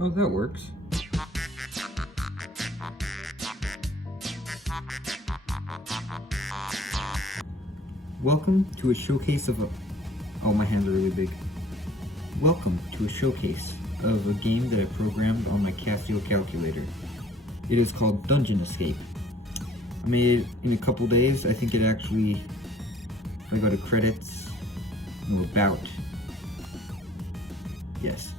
Oh, that works. Welcome to a showcase of a... Oh, my hands are really big. Welcome to a showcase of a game that I programmed on my Casio calculator. It is called Dungeon Escape. I made it in a couple days. I think it actually... If I go to credits... No, about... Yes.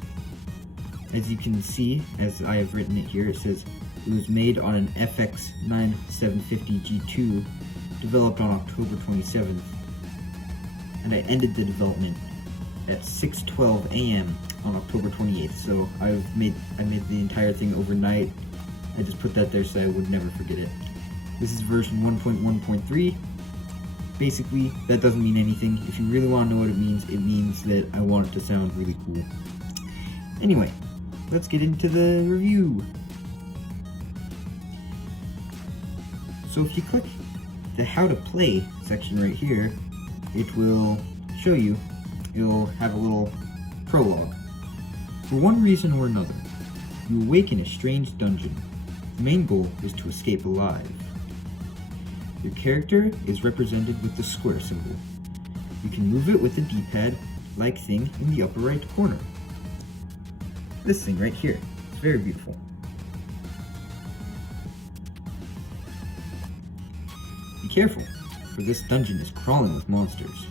As you can see, as I have written it here, it says it was made on an FX 9750 G2, developed on October 27th, and I ended the development at 6:12 a.m. on October 28th. So I made the entire thing overnight. I just put that there so I would never forget it. This is version 1.1.3. Basically, that doesn't mean anything. If you really want to know what it means that I want it to sound really cool. Anyway, let's get into the review. So if you click the how to play section right here, it will show you, it'll have a little prologue. For one reason or another, you awake in a strange dungeon. The main goal is to escape alive. Your character is represented with the square symbol. You can move it with the D-pad-like thing in the upper right corner. This thing right here. It's very beautiful. Be careful, for this dungeon is crawling with monsters.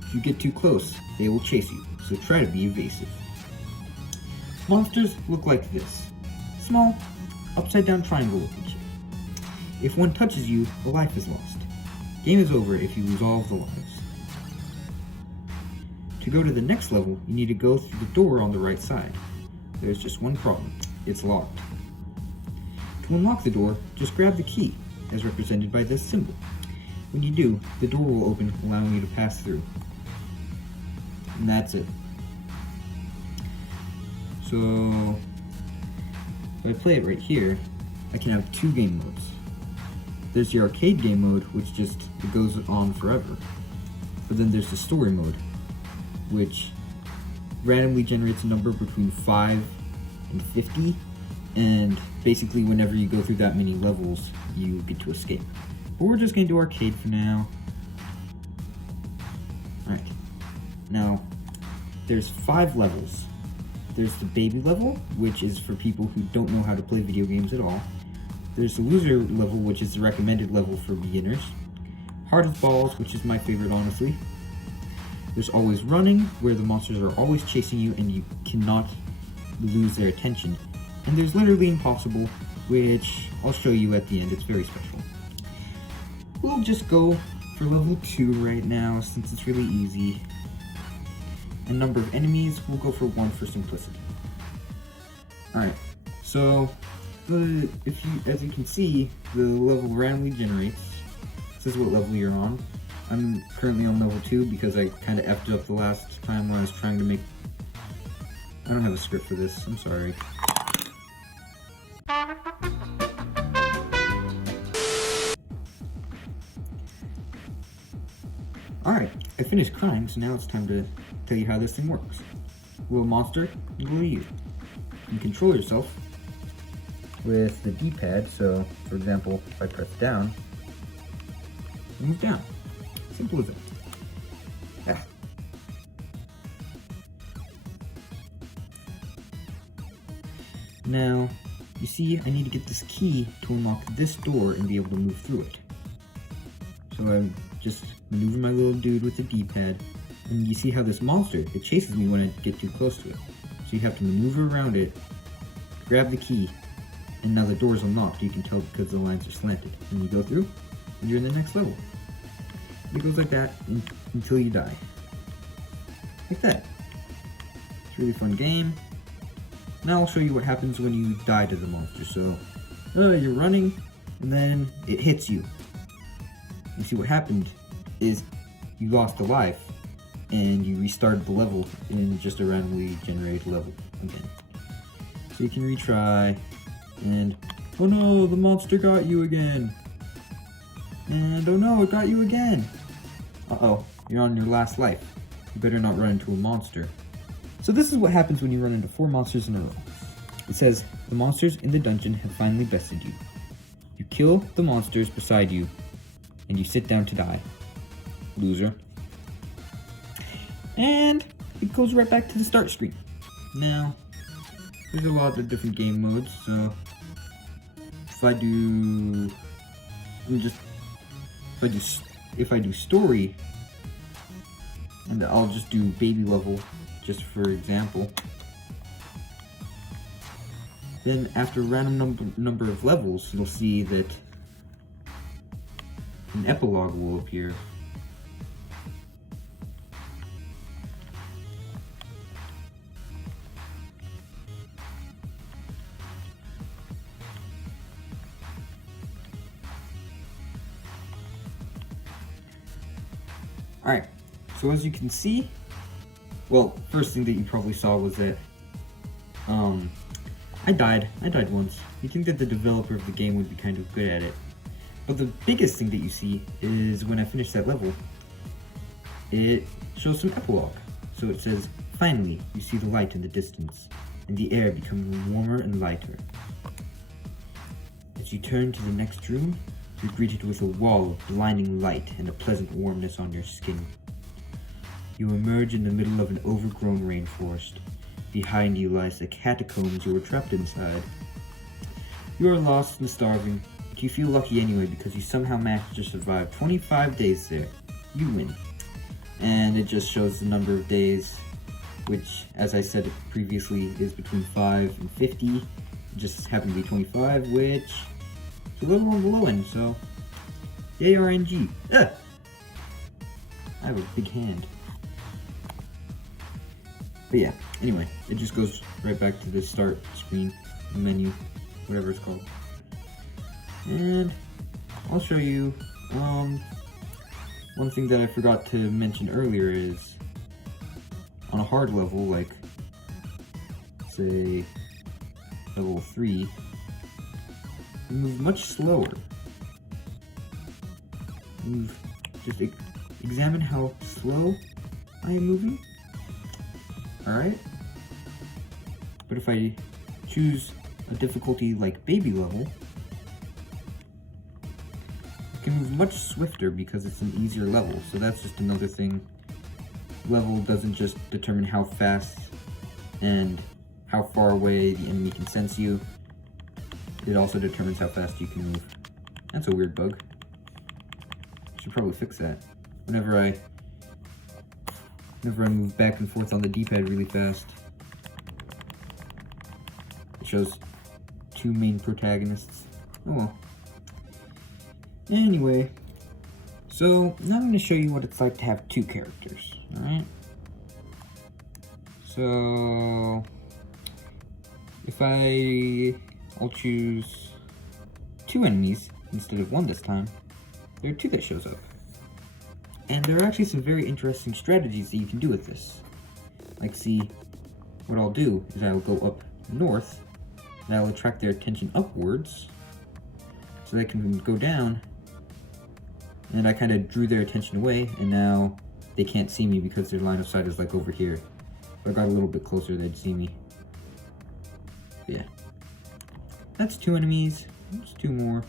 If you get too close, they will chase you, so try to be evasive. Monsters look like this. Small, upside-down triangle looking shape. If one touches you, a life is lost. Game is over if you lose all of the lives. To go to the next level, you need to go through the door on the right side. There's just one problem. It's locked. To unlock the door, just grab the key, as represented by this symbol. When you do, the door will open, allowing you to pass through. And that's it. So, if I play it right here, I can have two game modes. There's the arcade game mode, which it goes on forever. But then there's the story mode, which randomly generates a number between 5 and 50, and basically whenever you go through that many levels, you get to escape. But we're just going to do arcade for now. Alright, now there's 5 levels. There's the baby level, which is for people who don't know how to play video games at all. There's the loser level, which is the recommended level for beginners. Hard as balls, which is my favorite, honestly. There's always running, where the monsters are always chasing you and you cannot lose their attention. And there's literally impossible, which I'll show you at the end. It's very special. We'll just go for level 2 right now, since it's really easy. And number of enemies, we'll go for 1 for simplicity. Alright, so as you can see, the level randomly generates. This is what level you're on. I'm currently on level 2 because I kind of effed up the last time when I was trying to make... I don't have a script for this, I'm sorry. Alright, I finished crying, so now it's time to tell you how this thing works. Little monster, little you. You can control yourself with the D-pad, so for example, if I press down, you move down. Simple as it. Ah. Now, you see, I need to get this key to unlock this door and be able to move through it. So I just maneuver my little dude with the D-pad, and you see how this monster, it chases me when I get too close to it. So you have to maneuver around it, grab the key, and now the door is unlocked. You can tell because the lines are slanted. And you go through, and you're in the next level. It goes like that until you die. Like that. It's a really fun game. Now I'll show you what happens when you die to the monster. So, you're running, and then it hits you. You see what happened is you lost a life, and you restarted the level in just a randomly generated level again. So you can retry, and oh no, the monster got you again. And oh no, it got you again. Uh-oh, you're on your last life. You better not run into a monster. So this is what happens when you run into 4 monsters in a row. It says, the monsters in the dungeon have finally bested you. You kill the monsters beside you, and you sit down to die. Loser. And it goes right back to the start screen. Now, there's a lot of different game modes, so if I do story, and I'll just do baby level, just for example. Then after a random number of levels, you'll see that an epilogue will appear. Alright, so as you can see, well, first thing that you probably saw was that, I died once. You'd think that the developer of the game would be kind of good at it. But the biggest thing that you see is when I finish that level, it shows some epilogue. So it says, finally, you see the light in the distance, and the air becoming warmer and lighter. As you turn to the next room, you're greeted with a wall of blinding light and a pleasant warmness on your skin. You emerge in the middle of an overgrown rainforest. Behind you lies the catacombs you were trapped inside. You are lost and starving, but you feel lucky anyway because you somehow managed to survive 25 days there. You win. And it just shows the number of days, which, as I said previously, is between 5 and 50. It just happened to be 25, which is a little on the low end, so yay RNG. Ugh! I have a big hand. But yeah, anyway, it just goes right back to the start screen, menu, whatever it's called. And I'll show you, one thing that I forgot to mention earlier is, on a hard level, like, say, level 3, you move much slower. Just examine how slow I am moving. Alright? But if I choose a difficulty like baby level, I can move much swifter because it's an easier level. So that's just another thing. Level doesn't just determine how fast and how far away the enemy can sense you. It also determines how fast you can move. That's a weird bug. Should probably fix that. Whenever I move back and forth on the D-pad really fast, it shows two main protagonists. Oh well. Anyway, so now I'm going to show you what it's like to have two characters, alright? So, if I'll choose two enemies instead of one this time, there are two that shows up. And there are actually some very interesting strategies that you can do with this. Like, see, what I'll do is I'll go up north, and I'll attract their attention upwards, so they can go down, and I kind of drew their attention away, and now they can't see me because their line of sight is like over here. If I got a little bit closer, they'd see me. But yeah. That's two enemies. There's two more.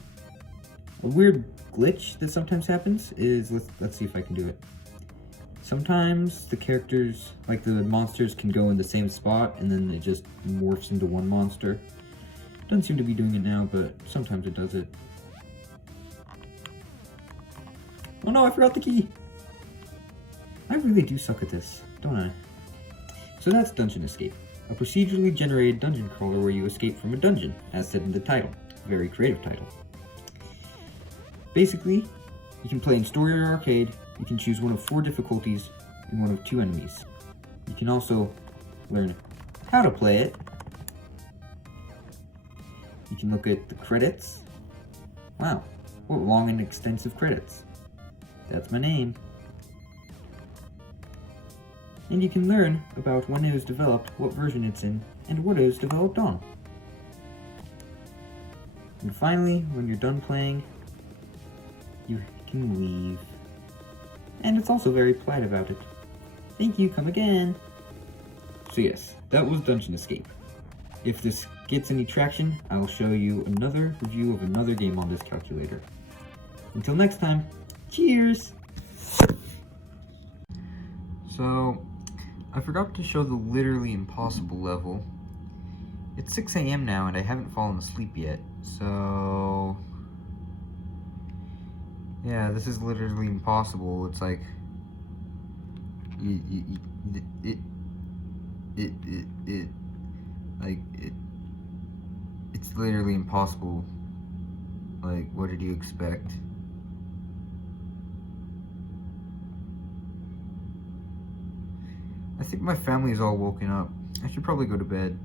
A weird glitch that sometimes happens is, let's see if I can do it. Sometimes the characters, like the monsters, can go in the same spot and then it just morphs into one monster. Doesn't seem to be doing it now, but sometimes it does it. Oh no, I forgot the key! I really do suck at this, don't I? So that's Dungeon Escape, a procedurally generated dungeon crawler where you escape from a dungeon, as said in the title. Very creative title. Basically, you can play in story or arcade, you can choose one of 4 difficulties and one of 2 enemies. You can also learn how to play it. You can look at the credits. Wow, what long and extensive credits. That's my name. And you can learn about when it was developed, what version it's in, and what it was developed on. And finally, when you're done playing, you can leave. And it's also very polite about it. Thank you, come again. So yes, that was Dungeon Escape. If this gets any traction, I'll show you another review of another game on this calculator. Until next time, cheers! So, I forgot to show the literally impossible level. It's 6 a.m. now and I haven't fallen asleep yet, so... yeah, this is literally impossible. It's like... it's literally impossible. Like, what did you expect? I think my family is all woken up. I should probably go to bed.